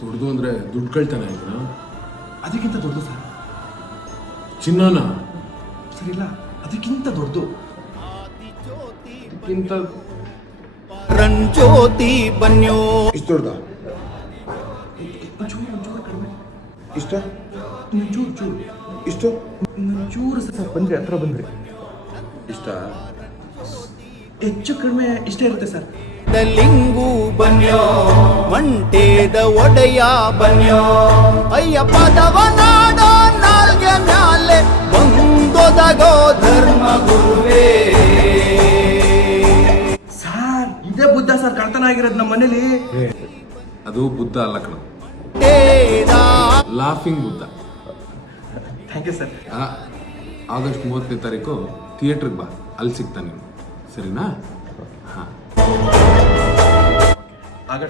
ದೊಡ್ಡದು ಅಂದರೆ ದುಡ್ಡು ಕಳ್ತಾನೆ ಆಯ್ತಾ? ಅದಕ್ಕಿಂತ ದೊಡ್ಡದು ಸರ್. ಚಿನ್ನನ ಸರ್ ಇಲ್ಲ, ಅದಕ್ಕಿಂತ ದೊಡ್ಡದು. ಅದಕ್ಕಿಂತ ರಂಜ್ಯೋತಿ ಬನ್ಯೋ. ಇಷ್ಟು ದೊಡ್ಡದ? ಒಂಚೂರು ಕಡಿಮೆ. ಇಷ್ಟ? ಚೂರು ಇಷ್ಟು? ಚೂರು ಸರ್ ಬಂದ್ರಿ, ಹತ್ರ ಬಂದ್ರಿ. ಇಷ್ಟ? ಹೆಚ್ಚು ಕಡಿಮೆ ಇಷ್ಟೇ ಇರುತ್ತೆ ಸರ್. ಲಿಂಗು ಬನ್ಯೋ, ಮಂಟೇದ ಒಡೆಯ ಬನ್ಯೋ, ಅಯ್ಯಪ್ಪದವ ನಾಡೋ ನಾಲ್ಗೆ ಮ್ಯಾಲೆ ಬಂದೊದಗೋ ಧರ್ಮ ಗುರುವೇ. ಸರ್ ಇದೇ ಬುದ್ಧ ಸರ್ ಕಳ್ತನ ಆಗಿರೋದು ನಮ್ಮ ಮನೇಲಿ. ಅದು ಬುದ್ಧ ಅಲ್ಲ ಕಣ, ಏದ laughing Buddha. Thank you sir. August 30ನೇ ತಾರೀಕು ಥಿಯೇಟ್ರಿಗೆ ಬಾ, ಅಲ್ಲಿ ಸಿಗ್ತಾನೆ ನೀನು, ಸರಿನಾ? ಹಾಂ. ಆಗಸ್ಟ್